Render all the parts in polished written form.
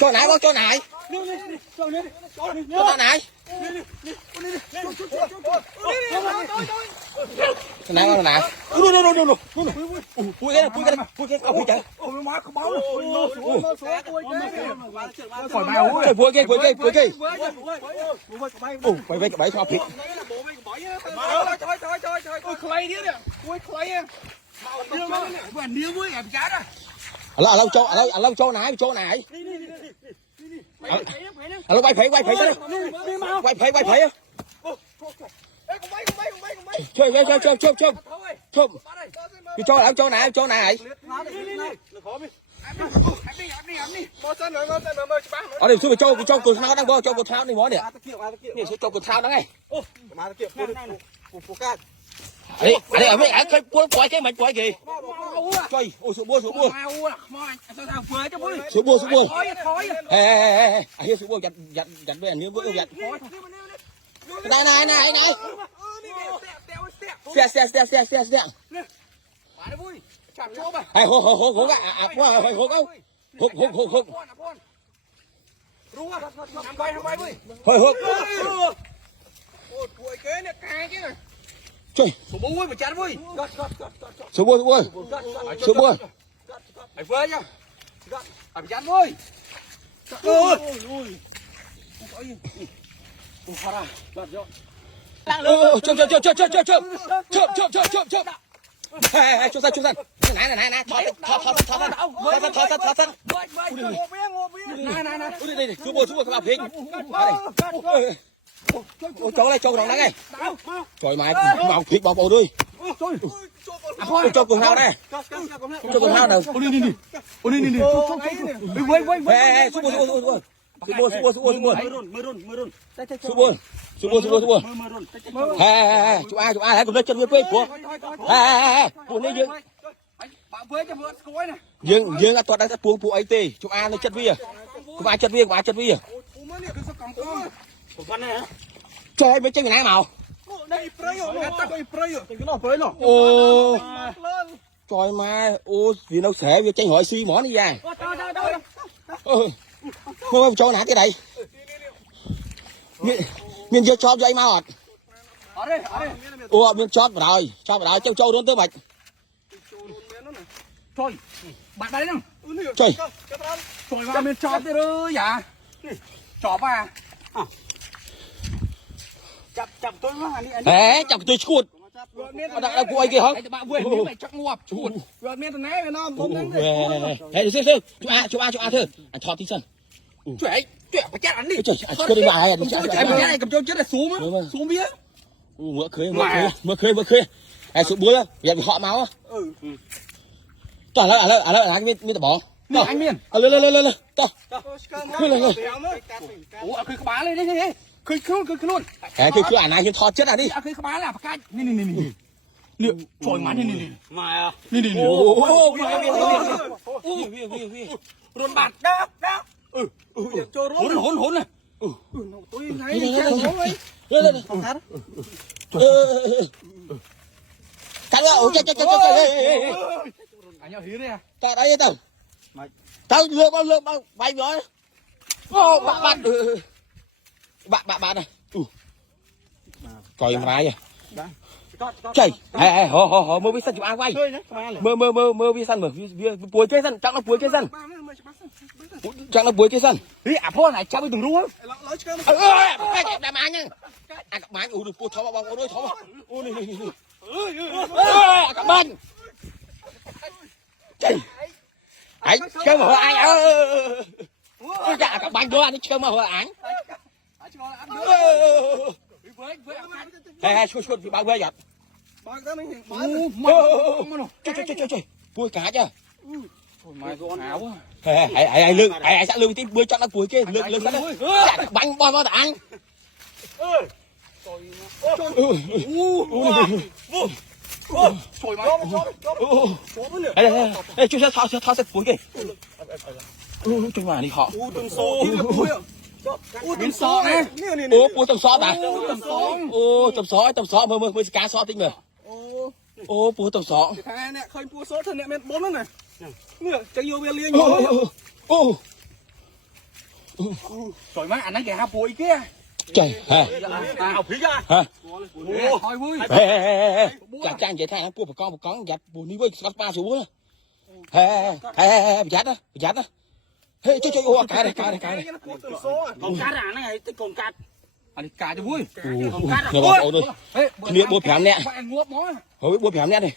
chỗ này con chỗ này chỗ này này con này pui cái pui chạy pui cái mày về cái bẫy sao thiệt lâu chỗ này lâu quay phải chơi chỗ này ở đây xuống cho cột thao đang cho cột thao này món nè sẽ cho cột thao đó ngay đây ở mấy cái quay cái mình quay kì chơi ôi xuống bua xuống bua hiếu xuống bua giặt về nếu bữa giặt này xe hay hô chơi số bua mà chán vui số bua phải phơi nhá phải chán vui chớp cho ra này thọ đây xuống bua các bạn thấy chỗ này chỗ nào đấy trời mày vào thịt vào bầu đi cho cùng thao này cho cùng thao nào đi xuống chú ai đấy cùng lên chân với của của này dương toàn đang buông phụ ấy tê chú ai nó chân vi chân vi trời mấy chân này màu trời mà ô vì nó sẽ việc tranh hỏi suy món đi ra không cho nã cái này miền chưa cho dây mau miền chót vào rồi châu luôn tới bạch trời bạn đấy nào trời trời miền chót thế đó dạ chó à chập tôi mà đấy chập tôi chuột đã quay kìa hả bạn vừa miếng này chắc ngoạp chuột vừa miếng này nó hey chú a thưa anh thọ tí sân chuyện phải chết anh đi cái đi bài cái này cầm cho chết là xuống bía mưa khơi ai xuống búa vậy họ máu toàn là cái miếng bỏ anh miên lên to ủa khơi cá lên đấy khơi luôn cái ảnh này thọ chết à đi khơi cá là cái này nè trời má nè mày à nè rôn bạt đáp hỗn này tôi thấy lên cắn vào chết anh nhau hí đây à tao đây tao lượm bay rồi bạn này coi máy à trời hồ mơ vi sân chụp ai quay mơ vi sân buổi chơi sân chắc là buổi chơi sân đi àพ่อ này cháu bị từng rú cái đam ăn nhá ăn cặp máy được cô thò vào đôi thò này cặp bánh trời ấy chơi mà ai cặp bánh đó anh chơi mà ảnh chuột bị bao vây vậy trời vui cá chưa mày con áo quá hãy lưng hãy sát lưng tí bơi cho nó cuối kia lưng sát bánh bao đã ăn đây chú sẽ thao sẽ cuối kia chúng mà đi họ tầm xó nè tầm xó à tầm xó mơ cá xó tinh mà អូពូទៅសង ថាអ្នកឃើញពូសូតអ្នកមានបុណ្យហ្នឹងនេះចឹងយកវាលៀង អូ trời má anh ấy kìa ha bụi kia ចៃហេ học phí ra ហេ thôi vui ចាចានិយាយថាពូបកងយ៉ាត់ពូនេះវិញស្កាត់ប៉ាស្រួលហេប្រយ័ត្នហេជួយអូកែកែ con cát à này cái con cát anh cát cho vui អូបងអូនគ្នា4 5នាក់ bạn ngốp mó ហើយ4 5នាក់នេះ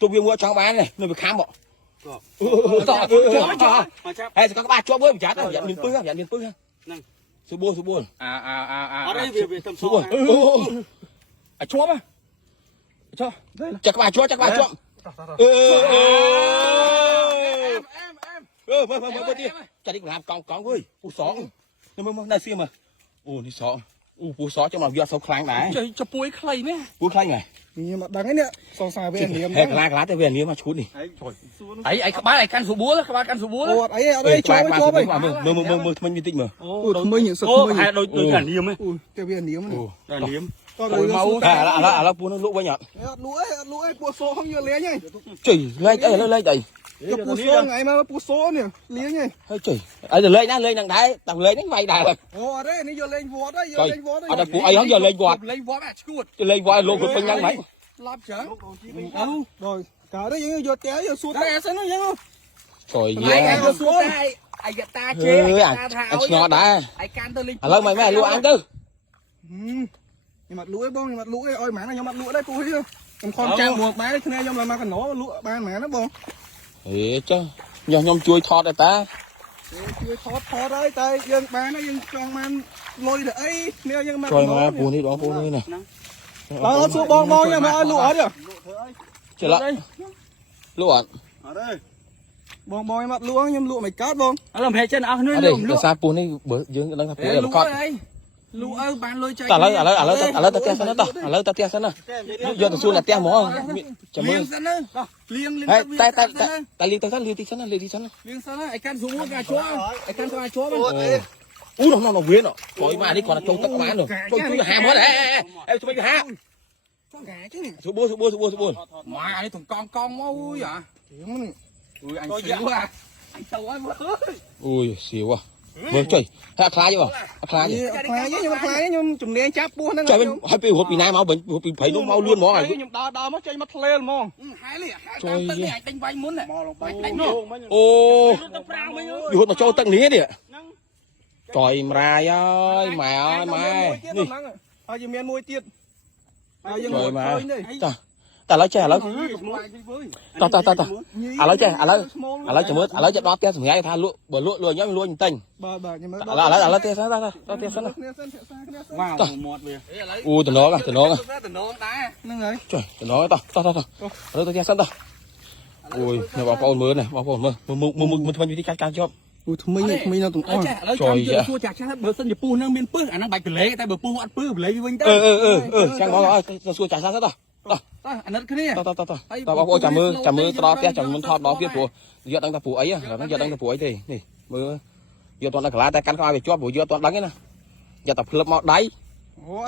ទុកវាងួចង់បាននេះនៅវាខាំមកហេស្កាត់ប៉ាជាប់វិញប្រយ័ត្នមានពឹសហ្នឹងស៊ូបួល ở đây về tầm số អាជាប់ចាក់ក្បាលជាប់អឺមើលទៀតចានេះក្រាបកង់អើយពូសងមើលនៅសៀមអូនេះសងអូពូសងចាំមកវាអត់សូវខ្លាំងដែរ cho puối khay nè ពូខ្លាំងហ៎ นี่มาดังไอ้เนี่ยสองสายเวียนเหลี่ยม ហេក្លាតែវានាមមកឈូតនេះ ấy các bạn này can số búa đó các bạn can số búa đó ấy ở đây choមើលថ្មិញបន្តិចមើល ôi mới những sực mới hai đôi cả liềm ấy cái วียนเหลี่ยมnày liềmឥឡូវពូនឹងលក់វិញអត់ lũ ấy pua số không nhiều lé nhỉ ជិះលេខអីលេខអី cái pua số ngày mà pua số nè lé nhỉ ហើយជិះអីទៅលេខណាលេខនឹងដែរតែលេខហ្នឹងវាយដែរ ồ đấyនេះយកលេងវត្តđấy យកលេងវត្ត អត់ពួកអីហ្នឹងយកលេខវត្ត លេងវត្តអាឈួត លេខវត្តលោកគាត់ពេញយ៉ាងម៉េច ឡាប់ចឹងrồi cả đấy nhữngយកtéយកសួតតែសិនហ្នឹងចឹង trời ai ơiយកសួតតែអាយតាជេតាថា anh ngọt đã អាយកាន់ទៅលេង ឥឡូវមិនមែនលក់អញទៅ nhưng mà lũ ấy bông nhưng mà lũ ấy ôi má này nhưng mà lũ đấy tôi chứ còn con trang buộc má đấy này nhưng mà cần nó lũ ban má nó bông ហេចុះខ្ញុំជួយថតដែរតា ជួយថតđấy tayយើងបានហើយយើងចង់បានលុយទៅអីនេះយើងមក ជួយមកពូនេះបងពូនេះណា ដល់សួរបងnhưng mà lũអត់ទេ ចេះលក់លក់អត់ អត់ទេបងមកលក់ខ្ញុំលក់មិនកើតបងឥឡូវប្រហែលចិនអស់គ្នា អត់ទេដោយសារពូនេះបើយើងដឹងថាពូនេះប្រកប លក់អើបានលុយចែក តែឥឡូវទៅផ្ទះសិនទៅឥឡូវទៅផ្ទះសិនណាយកទៅសួរអ្នកផ្ទះហ្មងចាំមើល សិនណាលៀង តែលីទៅសិនលីទីសិនណាលីទីសិនណា លៀងសិនណាឯកាន់សួរមកអាជួឯកាន់ទៅអាជួបង អូនោះវាណជួយមកនេះគាត់ចូលទឹកបានជួយហាមកអេជួយហា ចង់កាchứ nè សួបួ ម៉ានេះទាំងកង់មកអើយអាអញស៊ីវអាអញទៅហើយមើល អូយស៊ីវមើលជួយហាក់ខ្លាចបងខ្លាច ខ្ញុំជំនាញចាប់ពោះហ្នឹង ជួយឲ្យពីរត់ពីណាមកវិញពីព្រៃនោះមកលឿនហ្មងហើយ ខ្ញុំដល់មកចេញមកធ្លេលហ្មងហើយនេះជួយទឹកនេះអាចដេញវាយមុនមកលងបាច់ដេញនោះ អូវាហត់មកចូលទឹកនេះនេះចយម្រាយអើយម៉ែអើយម៉ែនេះ ហើយយើងមានមួយទៀតហើយយើង ចយម៉ែ នេះ តោះតែឥឡូវចេះឥឡូវតោះឥឡូវចេះឥឡូវចាំមើលឥឡូវចាប់ដល់ផ្ទះសម្រាប់ថាលក់បើលក់លក់ខ្ញុំលក់តែញ បាទខ្ញុំមើល ឥឡូវផ្ទះសិនទៅផ្ទះសិន វ៉ាវមាត់វា អូតំណងដែរ តំណងដែរហ្នឹងហើយ ចុះតំណងតោះឥឡូវទៅផ្ទះសិនតោះអូយនៅបងប្អូនមើលណាបងប្អូនមើលថ្មីវិធីកាច់ការជាប់ អូថ្មីនៅទាំងអស់ឥឡូវចាំយើងសួរចាក់ចាស់បើសិនជាពុះនឹងមានពឹសអាហ្នឹងបាច់កលេតែបើពុះអត់ពឹសកលេវិញទៅចាំបងទៅសួរចាស់សិនទៅ តោះអាណិតគ្នា តោះបងប្អូនចាំមើលត្រផ្ទះចាំមិនថតដល់វាព្រោះយកដឹងថាព្រោះអីហ្នឹងយកដឹងថាព្រោះអីទេនេះមើលយកតន់ដល់កន្លាតែកាន់ខ្លាវាជាប់ព្រោះយកតន់ដឹងទេណាយកតែភ្លឹបមកដៃ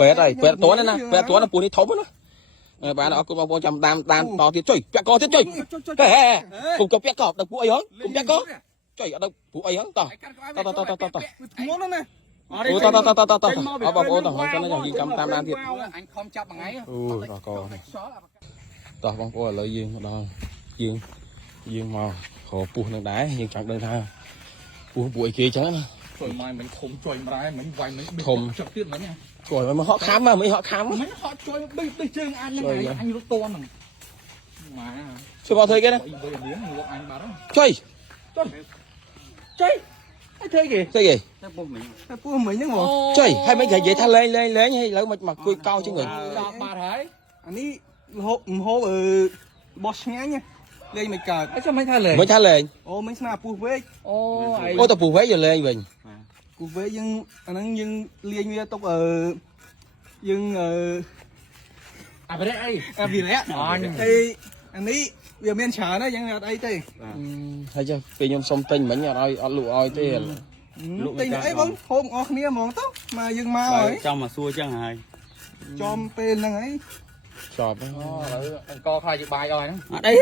ពេទ្យហើយពេទ្យតន់ណាពេទ្យតន់ពូនេះធំណាបានអរគុណបងប្អូនចាំតាមតទៀតជួយពាក់កទៀតជួយហេគុំទៅពាក់កដល់ពួកអីហ៎គុំពាក់កជួយអត់ដល់ពួកអីហ៎តោះធ្ងន់ណា អូតបងប្អូនតោះហ្នឹងយើងចាំតាមទៀត អញខំចាប់មួយថ្ងៃ អូរកតោះបងប្អូនឥឡូវយើងមកដល់យើងមកខពុះនឹងដែរយើងចង់ដឹងថាពុះពួកអីគេចឹងណា ជួយមកមិនខំជួយម្រាយមិនវាយមិនចុកទៀតហ្នឹង ជួយមកហក់ខាំមិនហក់ខាំ មិនហត់ជួយដូចជើងអញហ្នឹងអញលុតតន់ហ្នឹងម៉ា ជួយមកធ្វើគេណា វាលៀងលក់អញបាត់ ជួយ ជួយអីធ្វើគេ ធ្វើគេ តែពុះមិញហ្នឹងហ៎ ជួយហើយមិននិយាយថាលេងហើយឥឡូវមកគួយកោជាងវិញ ដល់បាត់ហើយអានេះហូបបោះឆ្ងាញ់លេងមិនកើតអីចាំមិនថាលេង មិនថាលេង អូមិនស្នាពុះវែកអូអី អូតពុះវិញយកលេងវិញ ពុះវែកយើងអាហ្នឹងយើងលេងវាទុកយើងអាវិរៈអីអាវិរៈអីអានេះវាមានច្រើនហើយយ៉ាងអត់អីទេ ហើយចុះពេលខ្ញុំសុំទិញមិញអត់ឲ្យអត់លក់ឲ្យទេ លក់ទិញអីបងហូបអស់គ្នាហ្មងទៅមកយើងមកហើយ ចាំមកសួរចឹងហើយ ចំពេលហ្នឹងហើយ chọp កខ្លាចជាបាយអស់ហ្នឹង អត់អី